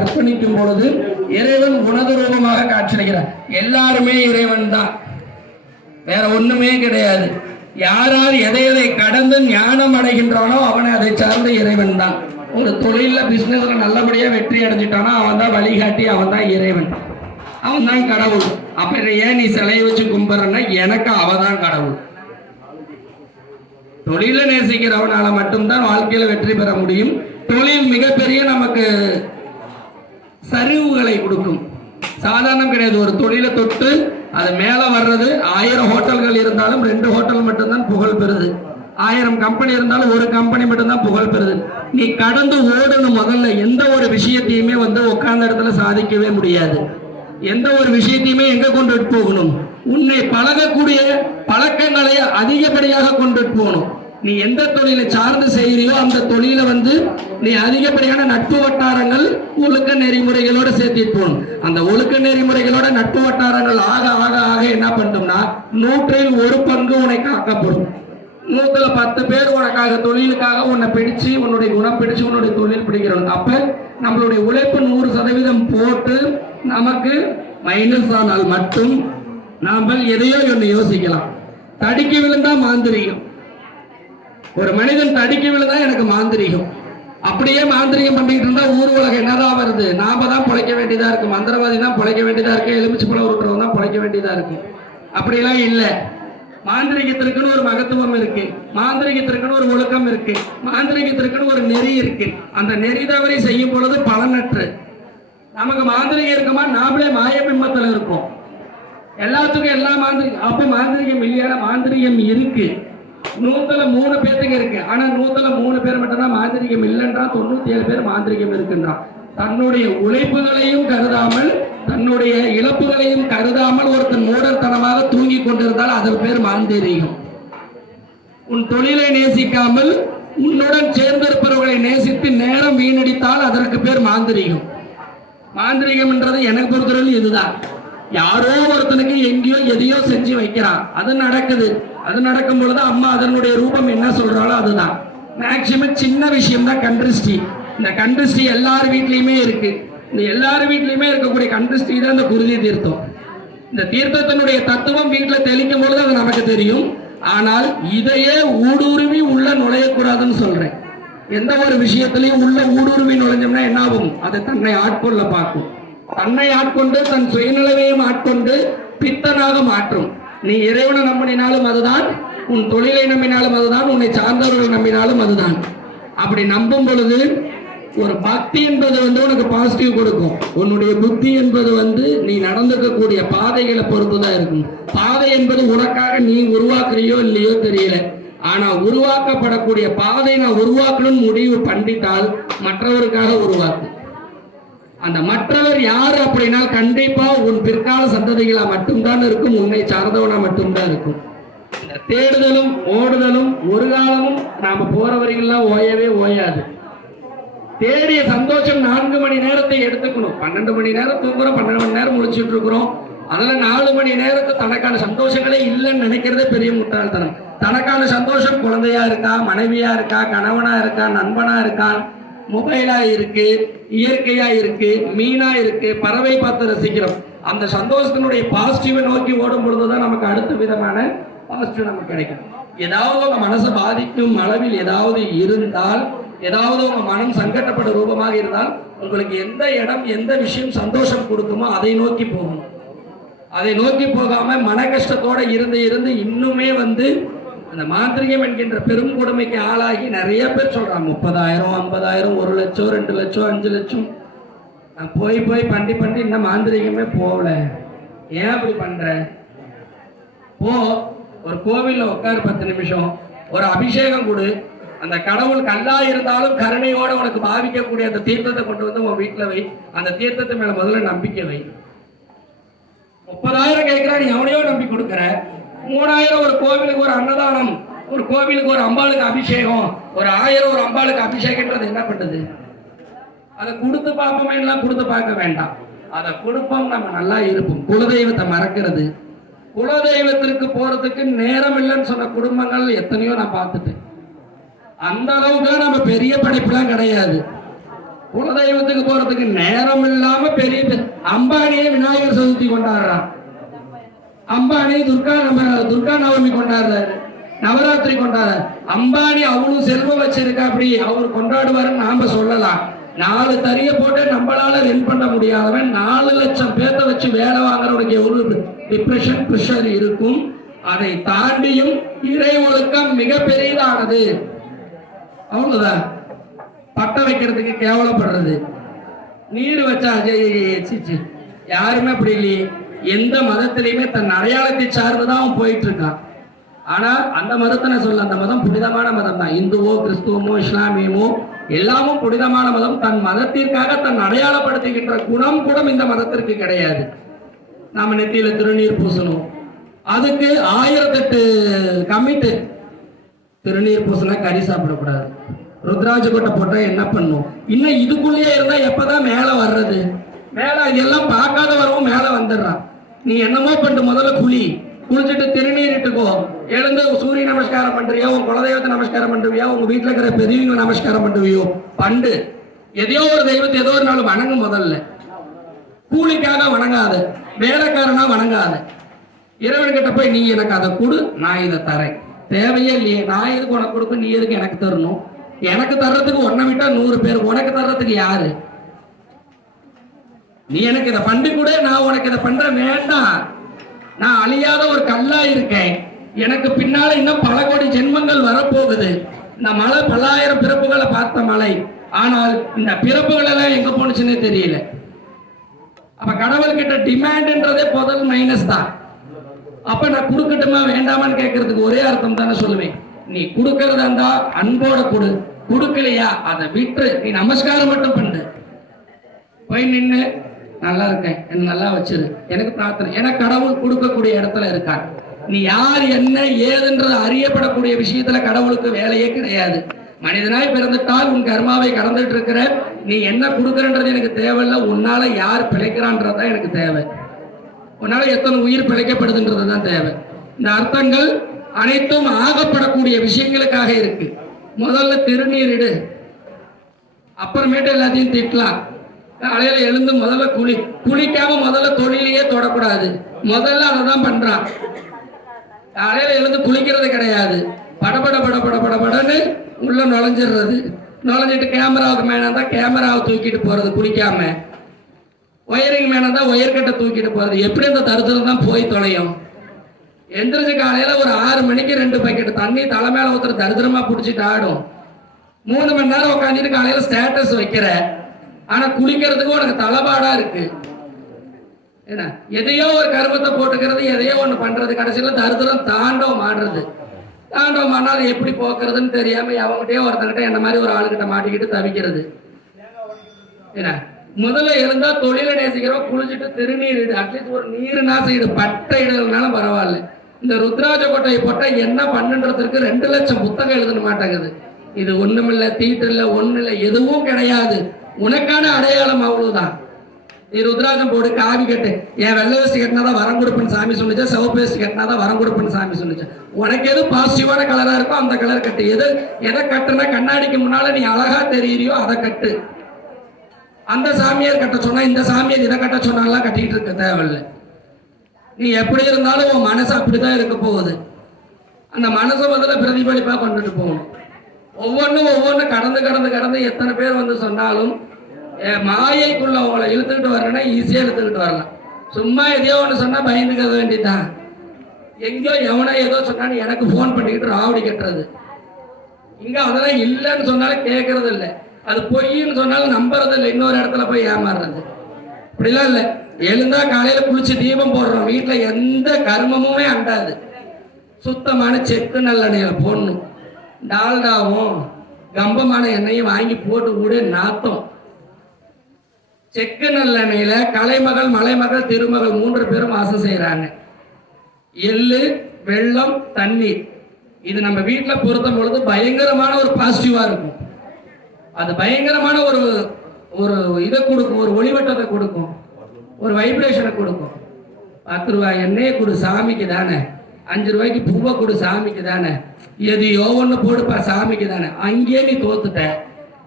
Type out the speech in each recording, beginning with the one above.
அர்ப்பணிக்கும் பொழுது இறைவன் உனது ரூபமாக காட்சியளிக்கிறார். எல்லாருமே இறைவன் தான். வேற ஒண்ணுமே கிடையாது. யாரார் எதை எதை கடந்து ஞானம் அடைகின்றானோ அவனை அதை சார்ந்த இறைவன் தான். ஒரு தொழில பிசினஸ்ல நல்லபடியா வெற்றி அடைஞ்சிட்டானோ அவன் தான் வழிகாட்டி அவன் தான் இறைவன். அவன் தான் கடவுள். அப்ப ஏன் நீ சிலையை வச்சு கும்பிடுறன்னா எனக்கு அவன் தான் கடவுள். தொழிலை நேசிக்கிறவனால மட்டும்தான் வாழ்க்கையில வெற்றி பெற முடியும். தொழில் மிகப்பெரிய நமக்கு சரிவுகளை கொடுக்கும். சாதாரணம் கிடையாது. ஒரு தொழிலை தொட்டு அது மேல வர்றது ஆயிரம் ஹோட்டல்கள் இருந்தாலும் ரெண்டு ஹோட்டல் மட்டும்தான் புகழ் பெறுது. ஆயிரம் கம்பெனி இருந்தாலும் ஒரு கம்பெனி மட்டும்தான் புகழ் பெறுது. நீ கடந்து ஓடணும் முதல்ல. எந்த ஒரு விஷயத்தையுமே வந்து உட்கார்ந்த இடத்துல சாதிக்கவே முடியாது. எந்த ஒரு விஷயத்தையுமே எங்க கொண்டுட்டு போகணும்? உன்னை பழகக்கூடிய பழக்கங்களை அதிகப்படியாக கொண்டு போகணும். நீ எந்த தொழிலை சார்ந்து செய்கிறியோ அந்த தொழிலை வந்து நீ அதிகப்படியான நட்பு வட்டாரங்கள் ஒழுக்க நெறிமுறைகளோட சேர்த்திருப்போம் போகணும் அந்த ஒழுக்க நெறிமுறைகளோட நட்பு வட்டாரங்கள் ஆக ஆக ஆக என்ன பண்ணோம்னா நூற்றில் ஒரு பங்கு உன்னை காக்கப்படும். நூத்துல பத்து பேர் உனக்காக தொழிலுக்காக உன்னை பிடிச்சு உன்னுடைய குணம் பிடிச்சு உன்னுடைய தொழில் பிடிக்கிறோம். அப்ப நம்மளுடைய உழைப்பு நூறு சதவீதம் போட்டு நமக்கு மைனஸ் ஆனால் மட்டும் நாம் எதையோ ஒன்று யோசிக்கலாம். தடுக்கி விழுந்தா மாந்திரிகம். ஒரு மனிதன் தடுக்கி விழுந்தா எனக்கு மாந்திரிகம். அப்படியே மாந்திரிகம் பண்ணிட்டு இருந்தா ஊர் உலகம் என்னதான் வருது? நாம தான் பிழைக்க வேண்டியதா இருக்கு மந்திரவாதி தான் பிழைக்க வேண்டியதா இருக்கு. எலுமிச்சு பழம் உருட்டுறவங்க தான் பிழைக்க வேண்டியதா இருக்கு அப்படியெல்லாம் இல்லை. மாந்திரிகத்திற்குன்னு ஒரு மகத்துவம் இருக்கு. மாந்திரிகத்திற்குன்னு ஒரு ஒழுக்கம் இருக்கு. மாந்திரிகத்திற்குன்னு ஒரு நெறி இருக்கு. அந்த நெறி தவறி செய்யும் பொழுது பலனற்று. நமக்கு மாந்திரிகம் இருக்குமா? நாமளே மாயபிம்பத்தில் இருக்கோம் எல்லாத்துக்கும் எல்லா மாந்திரிகம் அப்போ மாந்திரிகம் இல்லையான மாந்திரிகம் இருக்கு. நூத்துல மூணு பேர்த்துக்கு இருக்கு. ஆனா நூத்துல மூணு பேர் மட்டும்தான் மாந்திரிகம் இல்லைன்றான். தொண்ணூத்தி ஏழு பேர் மாந்திரிகம் இருக்குன்றான். தன்னுடைய உழைப்புகளையும் கருதாமல் தன்னுடைய இழப்புகளையும் கருதாமல் ஒருத்தன் மூடத்தனமாக தூங்கி கொண்டிருந்தால் அதற்கு பேர் மாந்திரீகம். உன் தொழிலை நேசிக்காமல் உன்னுடன் சேர்ந்திருப்பவர்களை நேசித்து நேரம் வீணடித்தால் அதற்கு பேர் மாந்திரீகம். மாந்திரிகம் என்றது எனக்கு பொறுத்தவரையில் இதுதான். யாரோ ஒருத்தனுக்கு எங்கேயோ எதையோ செஞ்சு வைக்கிறான். அது நடக்குது. அது நடக்கும் பொழுது அம்மா அதனுடைய ரூபம் என்ன சொல்றாளோ அதுதான். மேக்சிமம் சின்ன விஷயம் தான் கண்ட்ரிஸ்டி இந்த கண்ட்ரிஸ்டி எல்லார் வீட்லயுமே இருக்கு. இந்த எல்லார் வீட்லயுமே இருக்கக்கூடிய கண்ட்ரிஸ்டி தான் இந்த குருதி தீர்த்தம். இந்த தீர்த்தத்தினுடைய தத்துவம் வீட்டில் தெளிக்கும் பொழுது அது நமக்கு தெரியும். ஆனால் இதையே ஊடுருவி உள்ள நுழையக்கூடாதுன்னு சொல்றேன். எந்த ஒரு விஷயத்திலையும் உள்ள ஊடுருவி நுழைஞ்சோம்னா என்ன ஆகும்? அது தன்னை ஆட்கொள்ள பார்க்கும். தன்னை ஆட்கொண்டு தன் சுயநிலையையும் ஆட்கொண்டு பித்தனாக மாற்றும். நீ இறைவனை நம்பினாலும் அதுதான் உன் தொழிலை நம்பினாலும் அதுதான் உன்னை சார்ந்தவர்களை நம்பினாலும் அதுதான். அப்படி நம்பும் பொழுது ஒரு பக்தி என்பது வந்து உனக்கு பாசிட்டிவ் கொடுக்கும். உன்னுடைய புத்தி என்பது வந்து நீ நடந்துக்கக்கூடிய பாதைகளை பொறுத்து தான் இருக்கும். பாதை என்பது உனக்காக நீ உருவாக்குறியோ இல்லையோ தெரியல. ஆனா உருவாக்கப்படக்கூடிய பாதை நான் உருவாக்கணும்னு முடிவு பண்ணிட்டால் மற்றவருக்காக உருவாக்கு. அந்த மற்றவர் யார் அப்படின்னா கண்டிப்பா உன் பிற்கால சந்ததிகளா மட்டும்தான் இருக்கும் உன்னை சார்ந்தவனா மட்டும்தான் இருக்கும். இந்த தேடுதலும் ஓடுதலும் ஒரு காலமும் நாம போற வரைகள்லாம் ஓயவே ஓயாது. தேடிய சந்தோஷம் நான்கு மணி நேரத்தை எடுத்துக்கணும். பன்னெண்டு மணி நேரம் தூங்குறோம் பன்னெண்டு மணி நேரம் முடிச்சுட்டு இருக்கிறோம் அதுல நாலு மணி நேரத்தை தனக்கான சந்தோஷங்களே இல்லைன்னு நினைக்கிறதே பெரிய முட்டாள்தனம். தனக்கான சந்தோஷம் குழந்தையா இருக்கா மனைவியா இருக்கா கணவனா இருக்கா நண்பனா இருக்கான் மொபைலா இருக்கு இயற்கையா இருக்கு மீனா இருக்கு பறவை பார்த்து ரசிக்கிறோம். அந்த சந்தோஷத்தினுடைய பாசிட்டிவை நோக்கி ஓடும் பொழுதுதான் நமக்கு அடுத்த விதமான பாசிட்டிவ் நமக்கு கிடைக்கும். ஏதாவது உங்க மனசை பாதிக்கும் அளவில் ஏதாவது இருந்தால் ஏதாவது உங்க மனம் சங்கடப்பட ரூபமாக இருந்தால் உங்களுக்கு எந்த இடம் எந்த விஷயம் சந்தோஷம் கொடுக்குமோ அதை நோக்கி போகணும். அதை நோக்கி போகாம மன கஷ்டத்தோட இருந்து இருந்து இன்னுமே வந்து அந்த மாந்திரிகம் என்கின்ற பெரும் கொடுமைக்கு ஆளாகி நிறைய பேர் சொல்கிறான் முப்பதாயிரம் ஐம்பதாயிரம் ஒரு லட்சம் ரெண்டு லட்சம் அஞ்சு லட்சம். நான் போய் போய் பண்ணி பண்ணி இன்னும் மாந்திரிகமே போகல. ஏன் அப்படி பண்ணுற போ ஒரு கோவிலில் உட்காரு பத்து நிமிஷம். ஒரு அபிஷேகம் கொடு. அந்த கடவுள் கல்லா இருந்தாலும் கருணையோட உனக்கு பாவிக்கக்கூடிய அந்த தீர்த்தத்தை கொண்டு வந்து உன் வீட்டில் வை. அந்த தீர்த்தத்தை மேலே முதல்ல நம்பிக்கை வை. முப்பதாயிரம் கேட்குறா நீ எவனையோ நம்பி கொடுக்குற. மூணாயிரம் ஒரு கோவிலுக்கு ஒரு அன்னதானம் ஒரு கோவிலுக்கு ஒரு அம்பாளுக்கு அபிஷேகம் ஒரு ஆயிரம் ஒரு அம்பாளுக்கு அபிஷேகன்றது என்ன பண்ணுது அதை கொடுத்து பார்ப்போமே எல்லாம் கொடுத்து பார்க்க வேண்டாம்? அதை கொடுப்போம் நம்ம நல்லா இருப்போம். குலதெய்வத்தை மறக்கிறது. குலதெய்வத்திற்கு போறதுக்கு நேரம் இல்லைன்னு சொன்ன குடும்பங்கள் எத்தனையோ நான் பார்த்துட்டேன். அந்த அளவுக்கு நம்ம பெரிய படிப்புலாம் கிடையாது. குலதெய்வத்துக்கு போறதுக்கு நேரம் இல்லாம பெரிய பெ- அம்பானியே விநாயகர் சதுர்த்தி கொண்டாடுறான். அம்பானி துர்கா நம்ம துர்கா நவமி கொண்டாடுறாரு. நவராத்திரி கொண்டாடுறாரு. அம்பானி அவனும் செல்வம் வச்சிருக்க அப்படி அவர் கொண்டாடுவாருன்னு நாம சொல்லலாம். நாலு தறிய போட்டு நம்மளால ரன் பண்ண முடியாதவன் நாலு லட்சம் பேர்த்த வச்சு வேலை வாங்குறவனுக்கு எவ்வளவு டிப்ரெஷன் ப்ரெஷர் இருக்கும். அதை தாண்டியும் இறை ஒழுக்கம் மிக பெரியதானது அவ்வளவுதான். பட்ட வைக்கிறதுக்கு கேவலப்படுறது. நீர் வச்சா ஜெய் யாருமே அப்படி இல்லையே. எந்த மதத்திலையுமே தன் அடையாளத்தை சார்ந்துதான் அவன் போயிட்டு இருக்கான் ஆனா அந்த மதத்தை நான் சொல்ல அந்த மதம் புனிதமான மதம் தான் இந்துவோ கிறிஸ்துவமோ இஸ்லாமியமோ எல்லாமும் புனிதமான மதம். தன் மதத்திற்காக தன் அடையாளப்படுத்துகின்ற குணம் கூட இந்த மதத்திற்கு கிடையாது. நாம நெத்தியில திருநீர் பூசணும். அதுக்கு ஆயிரத்தெட்டு கமிட்டு. திருநீர் பூசினா கறி சாப்பிடக்கூடாது. ருத்ராஜ கொட்டை போட்டா என்ன பண்ணும்? இன்னும் இதுக்குள்ளேயே இருந்தா எப்பதான் மேல வர்றது? மேலே இதெல்லாம் பார்க்காத வரவும் வந்துடுறான். நீ என்னமோ பண்ணிட்டு முதல்ல குழி குளிச்சுட்டு திருநீர் இட்டுக்கோ. எழுந்து சூரிய நமஸ்காரம் பண்றியோ உன் குலதெய்வத்தை நமஸ்காரம் பண்ணுவியோ உங்க வீட்டில் இருக்கிற பெரியவங்க நமஸ்காரம் பண்ணுவியோ பண்டு. எதையோ ஒரு தெய்வத்தை ஏதோ ஒரு நாள் வணங்கும் முதல்ல. கூலிக்காக வணங்காத. வேலைக்காரனா வணங்காத. இறைவன்கிட்ட போய் நீ எனக்கு அதை கொடு நான் இதை தரேன். தேவையே இல்லையே. நான் எதுக்கு உனக்கு கொடுக்க நீ எதுக்கு எனக்கு தரணும்? எனக்கு தர்றதுக்கு ஒன்றை விட்டா நூறு பேர். உனக்கு தர்றதுக்கு யாரு? நீ எனக்கு இதை பண்ணி கூட நான் உனக்கு இதை பண்ற வேண்டாம். நான் அழியாத ஒரு கல்லா இருக்கேன். எனக்கு பின்னால இன்னும் பல கோடி ஜென்மங்கள் வரப்போகுது. இந்த மலை பல்லாயிரம் பிறப்புகளை பார்த்த மலை. ஆனால் இந்த பிறப்புகள் எல்லாம் எங்க போனுச்சுன்னே தெரியல. அப்ப கடவுள்கிட்ட டிமாண்ட்ன்றதே முதல் மைனஸ் தான். அப்ப நான் கொடுக்கட்டுமா வேண்டாமான்னு கேட்கறதுக்கு ஒரே அர்த்தம் தானே சொல்லுவேன். நீ கொடுக்கறதா இருந்தா அன்போட கொடு. கொடுக்கலையா அதை விட்டு நீ நமஸ்காரம் மட்டும் பண்ணு. போய் நின்று நல்லா இருக்கேன். என்ன நல்லா வச்சிரு. எனக்கு பிரார்த்தனை. ஏன்னா கடவுள் கொடுக்கக்கூடிய இடத்துல இருக்கார். நீ யார் என்ன ஏதுன்றது அறியப்படக்கூடிய விஷயத்துல கடவுளுக்கு வேலையே கிடையாது. மனிதனாய் பிறந்துட்டால் உன் கர்மாவை கடந்துட்டு இருக்கிற நீ என்ன கொடுக்குறன்றது எனக்கு தேவையில்லை. உன்னால யார் பிழைக்கிறான்றது தான் எனக்கு தேவை. உன்னால எத்தனை உயிர் பிழைக்கப்படுதுன்றது தான் தேவை. இந்த அர்த்தங்கள் அனைத்தும் ஆகப்படக்கூடிய விஷயங்களுக்காக இருக்கு. முதல்ல திருநீரிடு அப்புறமேட்டு எல்லாத்தையும் திட்டலாம். காலையில எழுந்து முதல்ல குளி குளிக்காம முதல்ல தொழிலையே தொடக்கூடாது. முதல்ல அதை தான் பண்றான். காலையில எழுந்து குளிக்கிறது கிடையாது. படபட படபட படபடன்னு உள்ள நுழைஞ்சிடுறது. நுழைஞ்சிட்டு கேமராவுக்கு மேலே தான் கேமராவை தூக்கிட்டு போறது குளிக்காம. ஒயரிங் மேலே தான் ஒயர்கட்டை தூக்கிட்டு போறது. எப்படி இந்த தருத்தம் தான் போய் தொலையும்? எந்திரிச்சு காலையில ஒரு ஆறு மணிக்கு ரெண்டு பக்கெட் தண்ணி தலை மேல ஊத்துற தரித்திரமா பிடிச்சிட்டு ஆடும். மூணு மணி நேரம் உட்காந்துட்டு காலையில ஸ்டேட்டஸ் வைக்கிற. ஆனா குளிக்கிறதுக்கு உனக்கு தலைபாடா இருக்கு. என்ன எதையோ ஒரு கருமத்தை போட்டுக்கிறது எதையோ ஒண்ணு பண்றது கடைசியில தருதரம் தாண்டவம் ஆடுறது. தாண்டவம் ஆனால் அதை எப்படி போக்குறதுன்னு தெரியாம அவங்ககிட்டயே ஒருத்தங்கிட்ட என்ன மாதிரி ஒரு ஆளுகிட்ட மாட்டிக்கிட்டு தவிக்கிறது. என்ன முதல்ல இருந்தா தொழிலை நேசிக்கிறோம் குளிச்சுட்டு திருநீர் அட்லீஸ்ட் ஒரு நீர் நாசிடு பட்ட இடங்கள்னாலும் பரவாயில்ல. இந்த ருத்ராஜ கோட்டையை போட்டா என்ன பண்ணுன்றதுக்கு ரெண்டு லட்சம் புத்தகம் எழுதணும் மாட்டேங்குது இது ஒண்ணுமில்ல தீட்டு இல்லை ஒண்ணு இல்லை எதுவும் கிடையாது. உனக்கான அடையாளம் அவ்வளவுதான். நீ ருத்ராஜம் போடு காவி கட்டு. என் வெள்ளை வேஷ்டி கட்டினாதான் வரம் கொடுப்பேன்னு சாமி சொன்னிச்சா சிவப்பு வேஷ்டி கட்டினாதான் வரம் கொடுப்பேன்னு சாமி சொன்னிச்சு. உனக்கு எது பாசிட்டிவான கலராக இருக்கோ அந்த கலர் கட்டு. எது எதை கட்டுனா கண்ணாடிக்கு முன்னால் நீ அழகா தெரியுறியோ அதை கட்டு. அந்த சாமியார் கட்ட சொன்னால் இந்த சாமியார் இதை கட்ட சொன்னாலாம் கட்டிக்கிட்டு இருக்க தேவையில்லை. நீ எப்படி இருந்தாலும் உன் மனசு அப்படிதான் இருக்க போகுது. அந்த மனசை முதல்ல பிரதிபலிப்பாக கொண்டுட்டு போகணும். ஒவ்வொன்றும் ஒவ்வொன்றும் கடந்து கடந்து கடந்து எத்தனை பேர் வந்து சொன்னாலும் மாயைக்குள்ள உங்களை இழுத்துக்கிட்டு வரேன்னா ஈஸியாக இழுத்துக்கிட்டு வரலாம். சும்மா எதையோ ஒன்று சொன்னால் பயந்துக்க வேண்டியதுதான் எங்கேயோ எவனோ ஏதோ சொன்னான்னு எனக்கு ஃபோன் பண்ணிக்கிட்டு ராவடி கட்டுறது. இங்கே அதெல்லாம் இல்லைன்னு சொன்னாலும் கேட்கறது இல்லை. அது பொய்ன்னு சொன்னாலும் நம்புறது இல்லை. இன்னொரு இடத்துல போய் ஏமாறுறது. இப்படிலாம் இல்லை. எழுந்தா காலையில் குளிச்சு தீபம் போடுறோம். வீட்டில் எந்த கர்மமுமே அண்டாது. சுத்தமான செக்கு நல்லெண்ணெயில் போடணும். டால்டாவும் கம்பமான எண்ணெயும் வாங்கி போட்டு கூட நாத்தம். செக்கு நல்லெண்ணெயில கலைமகள் மலைமகள் திருமகள் மூன்று பேரும் வாசம் செய்கிறாங்க எள்ளு வெள்ளம் தண்ணீர். இது நம்ம வீட்டில் பொருத்தும் பொழுது பயங்கரமான ஒரு பாசிட்டிவாக இருக்கும். அது பயங்கரமான ஒரு ஒரு இதை கொடுக்கும் ஒரு ஒளிவட்டத்தை கொடுக்கும் ஒரு வைப்ரேஷனை கொடுக்கும். பத்து ரூபாய் எண்ணெயை கொடு சாமிக்கு தானே. அஞ்சு ரூபாய்க்கு பூவை கொடு சாமிக்கு தானே. எதையோ ஒன்று போடுப்பா சாமிக்கு தானே. அங்கேயே நீ தோத்துட்ட.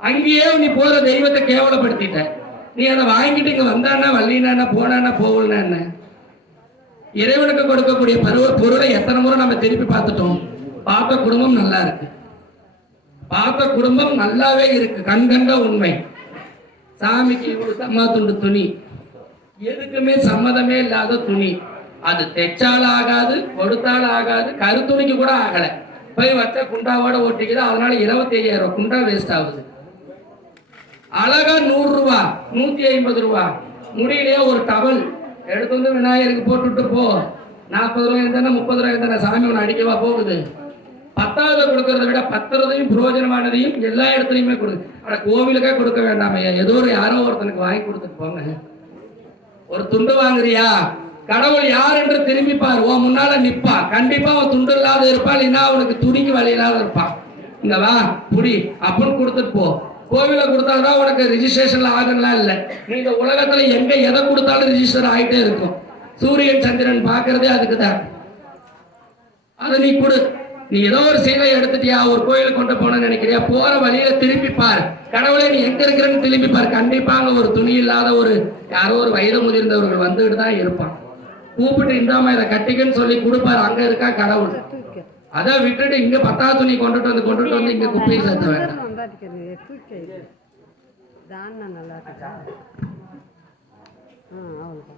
அங்கேயே நீ போகிற தெய்வத்தை கேவலப்படுத்திட்ட. நீ அதை வாங்கிட்டு இங்கே வந்தானா வல்லினானா போனானா போகலனா என்ன? இறைவனுக்கு கொடுக்கக்கூடிய பருவ பொருளை எத்தனை முறை நம்ம திருப்பி பார்த்துட்டோம்? பார்த்த குடும்பம் நல்லா இருக்கு. பார்த்த குடும்பம் நல்லாவே இருக்கு. கண்கண்ட உண்மை. சாமிக்கு இவ்வளவு சம்மா துண்டு துணி. எதுக்குமே சம்மதமே இல்லாத துணி. அது தைச்சால் ஆகாது கொடுத்தால் ஆகாது கருத்துணிக்கு கூட ஆகலை. போய் வச்ச குண்டாவோட ஓட்டிக்குது. அதனால இருபத்தி ஐயாயிரம் குண்டா வேஸ்ட் ஆகுது. அழகா நூறு ரூபா நூத்தி ஐம்பது ரூபா. முடியிலேயே ஒரு டவல் எடுத்து வந்து விநாயகருக்கு போட்டுட்டு போ. நாற்பது ரூபாய் இருந்தானே முப்பது ரூபாய் இருந்தானே சாமி ஒன்று அடிக்கவா போகுது? பத்தாவது கொடுக்கறத விட பத்துறதையும் புரோஜனமானதையும் எல்லா இடத்துலையுமே கொடு. ஆனால் கோவிலுக்கே கொடுக்க வேண்டாமையா ஏதோ ஒரு யாரோ ஒருத்தனுக்கு வாங்கி கொடுத்துட்டு போங்க. ஒரு துண்டு வாங்குறியா? கடவுள் யார் என்று திரும்பிப்பார். உன் முன்னால நிற்பா கண்டிப்பா அவன் துண்டு இல்லாத இருப்பான் இல்லைன்னா அவனுக்கு துணிக்கு வழி இல்லாத இருப்பான் இங்க வா புடி. அப்படின்னு கொடுத்துட்டு போ. கோவில கொடுத்தாதான் உனக்கு ரிஜிஸ்ட்ரேஷன்ல ஆகலாம் இல்லை. நீ இந்த உலகத்துல எங்க எதை கொடுத்தாலும் ரிஜிஸ்டர் ஆகிட்டே இருக்கும். சூரியன் சந்திரன் பார்க்கறதே அதுக்கு தான் அதை நீ கொடு. நீ ஏதோ ஒரு சீலை எடுத்துட்டியா ஒரு கோயிலுக்கு கொண்டு போன நினைக்கிறியா? போற வழியில திரும்பி பார். கடவுளே நீ எங்க இருக்கிறன்னு திரும்பி பார். கண்டிப்பாங்க ஒரு துணி இல்லாத ஒரு யாரோ ஒரு வயது முதிர்ந்தவர்கள் வந்துட்டு தான் இருப்பான் கூப்பிட்டு இந்தாம இதை கட்டிக்கன்னு சொல்லி கொடுப்பாரு. அங்க இருக்கா கடவுள். அதை விட்டுட்டு இங்க பத்தா துணி கொண்டுட்டு வந்து கொண்டுட்டு வந்து இங்க குப்பையை சேர்த்த வேண்டாம். வந்தாடிக்கிறது தூக்கி தான நல்லா இருக்கா ஆ அவனுக்கு